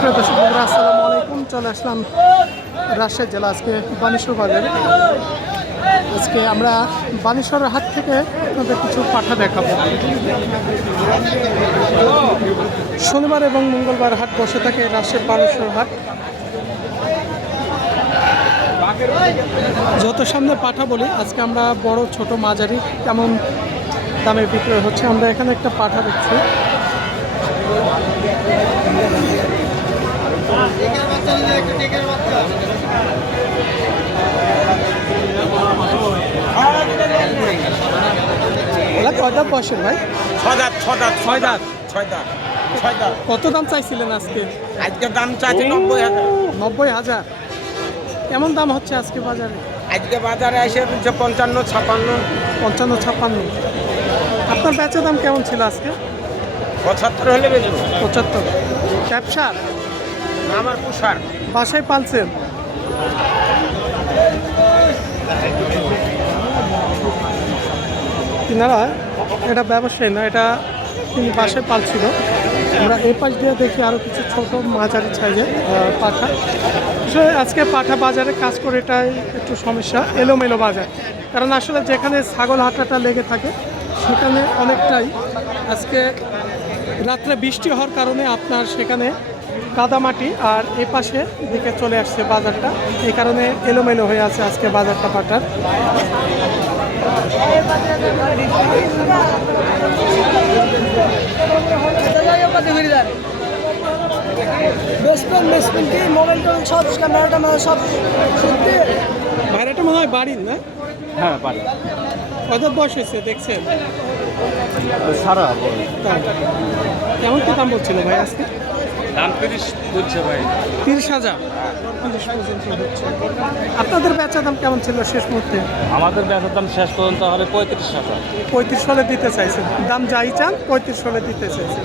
সুপ্রিয় দর্শক বন্ধুরা, আসসালামু আলাইকুম। চলে আসলাম রাজশাহী জেলা আজকে বানেশ্বর বাজারে। আজকে আমরা বানেশ্বরের হাট থেকে আপনাদের কিছু পাঠা দেখাবো। শনিবার এবং মঙ্গলবার হাট বসে থাকে রাজশাহী বানেশ্বর হাট। যত সামনে পাঠা বলি, আজকে আমরা বড় ছোট মাঝারি কেমন দামে বিক্রয় হচ্ছে, আমরা এখানে একটা পাঠা দেখছি এলা কয় বয়সের ভাই? ছয় দাঁত ছয় দাঁত ছয় দাঁত ছয় দাঁত ছয় দাঁত কত দাম চাইছিলেন আজকে? আজকে দাম চাচ্ছে নব্বই হাজার। নব্বই হাজার। কেমন দাম হচ্ছে আজকে বাজারে? আজকে বাজারে এসে হচ্ছে পঞ্চান্ন ছাপান্ন। পঞ্চান্ন ছাপ্পান্ন আপনার বেচা দাম কেমন ছিল আজকে? পঁচাত্তর হলে বেচবো। পঁচাত্তর। ব্যবসার? আমার পুষার। বাসায় পালছেন? তিনারা এটা ব্যবসায়ী না, এটা তিনি বাসায় পালছিল আমরা এই পাশ দিয়ে দেখি আরও কিছু ছোট মাঝারি সাইজের পাঠা। আসলে আজকে পাঠা বাজারে কাজ করে এটাই একটু সমস্যা, এলোমেলো বাজার। কারণ আসলে যেখানে ছাগল হাটাটা লেগে থাকে, সেখানে অনেকটাই আজকে রাত্রে বৃষ্টি হওয়ার কারণে আপনার সেখানে কাদামাটি আর এ পাশে দিকে চলে আসছে বাজারটা। এই কারণে এলোমেলো হয়ে আছে আজকে বাজারটা পাটার বেসমেন্ট বেসমেন্ট কি? মোবাইল টোবাইল সব ক্যামেরা ট্যামেরা সব সত্যি? বাইরেটা মনে হয় বাড়ির না? হ্যাঁ পারে কত বয়স হয়েছে দেখছেন? সারা কেমন কি দাম বলছিল ভাই আজকে? দাম তিরিশ বুঝছে ভাই। তিরিশ হাজার? তিরিশ পর্যন্ত হচ্ছে। আপনাদের বেচা দাম কেমন ছিল শেষ মুহূর্তে? আমাদের ব্যবসার দাম শেষ পর্যন্ত হলে পঁয়ত্রিশ হাজার। পঁয়ত্রিশ হলে দিতে চাইছেন। দাম যাই চান পঁয়ত্রিশ হলে দিতে চাইছেন।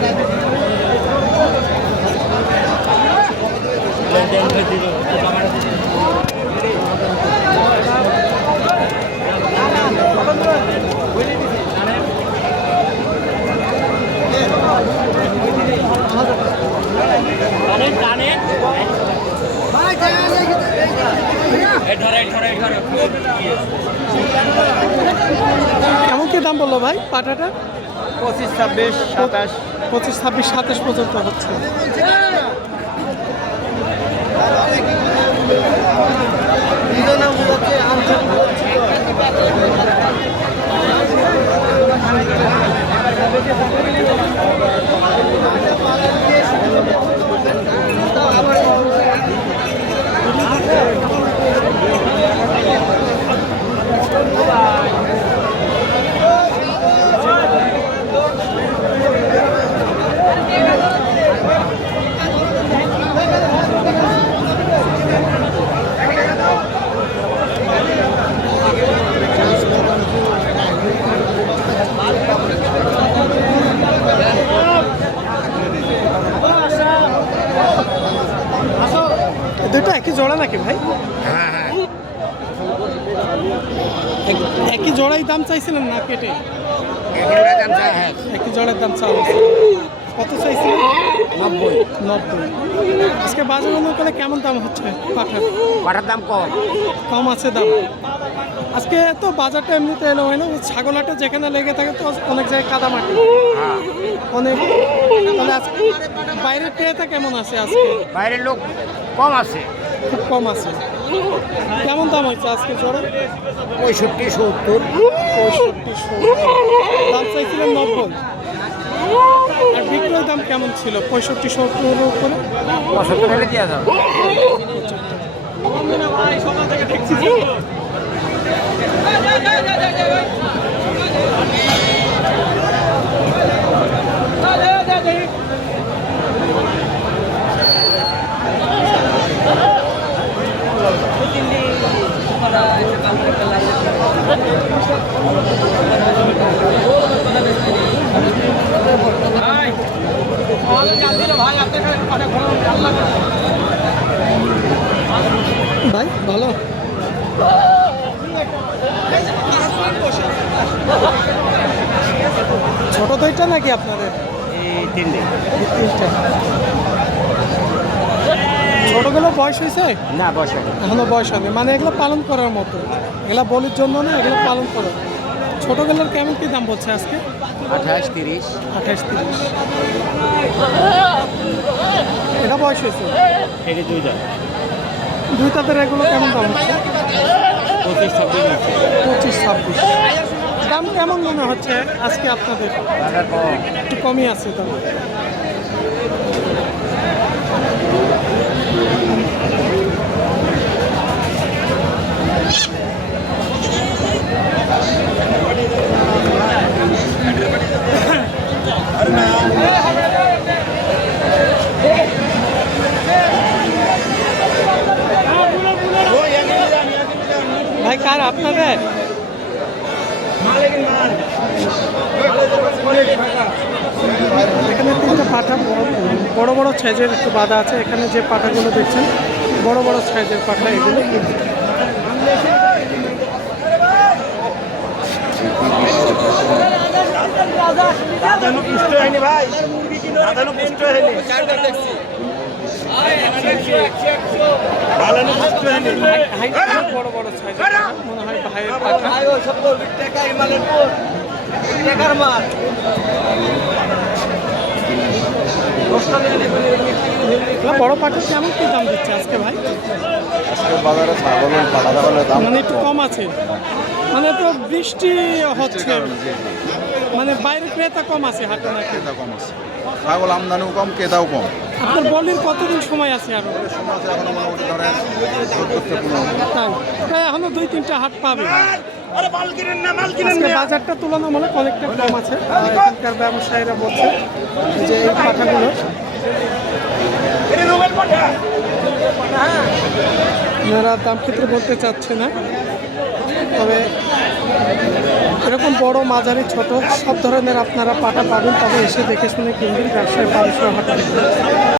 কেমন কি দাম বলল ভাই পাটাটা? পঁচিশ ছাব্বিশ সাতাশ। পঁচিশ ছাব্বিশ সাতাশ পর্যন্ত হচ্ছে। দাম চাইছিলেন না কেটে? একই জোড়ার দাম হয়েছে। কত চাইছিলেন? নব্বই। নব্বই। আজকে বাজার অনুকূলে কেমন দাম হচ্ছে পাঠার পাঠার দাম কম। কম আছে দাম। আজকে তো বাজারটা এমনিতে এলো হয় না। ছাগল হাটে যেখানে লেগে থাকে তো অনেক জায়গায় কাদামাটি অনেক। তাহলে আজকে বাইরের ক্রেতা কেমন আছে আজকে? বাইরের লোক কম আছে। খুব কম আছে। কেমন দাম হয়েছে আজকে জোড়া? পঁয়ষট্টি সত্তর। পঁয়ষট্টি দাম চাইছিলেন নব্বই। আর বিক্রয় দাম কেমন ছিল? পঁয়ষট্টি সত্তর উপরে? পঁচাত্তর হলে দেওয়া যাবে ভাই ভালো। ছোট দইটা নাকি আপনাদের? তিনটে। ছোটগুলো বয়স হয়েছে? না বসে এখনও বয়স হয়নি। মানে এগুলো পালন করার মতো। এগুলো বলির জন্য না এগুলো পালন করার ছোটগুলোর কেমন কি দাম বলছে আজকে? আঠাশ তিরিশ। আঠাশ তিরিশ। এটা বয়স হয়েছে? থেকে দুই দাম দুই তাদের এগুলো কেমন দাম হচ্ছে? পঁচিশ ছাব্বিশ পঁচিশ ছাব্বিশ। দাম কেমন মনে হচ্ছে আজকে আপনাদের? একটু কমই আছে দাম ভাই কার আপনাদের? এখানে তিনটা পাঠা বড় বড় বড় সাইজের একটু বাঁধা আছে। এখানে যে পাঠাগুলো দেখছেন বড় বড় সাইজের পাঠা এগুলো হাইট বড় বড় সাইজের মনে হয় ভাইয়ের পাঠা এগুলো বড় পাঠা কেমন কি দাম দিচ্ছে আজকে ভাই? আজকে বাজারে ছাগলের পাটা ছাগলের দাম মানে একটু কম। আছে। মানে তো বৃষ্টি হচ্ছে। মানে বাইরে ক্রেতা কম আছে হাটে নাকি? ক্রেতা কম আছে। ছাগল আমদানিও কম ক্রেতাও কম। আপনার বলির কতদিন সময় আছে আরও তাই। এখনও দুই, তিনটা হাট পাবে। বাজারটা তুলনামূলক অনেকটা কম আছে। এখানকার ব্যবসায়ীরা বলছে যে এই পাঠাগুলো ওনারা দাম ক্ষেত্রে বলতে চাচ্ছে না। তবে এরকম বড়, মাঝারি, ছোট, সব ধরনের আপনারা পাটা পাবেন, তবে এসে দেখে শুনে কিনবেন, ব্যবসায় মানুষরা হাটে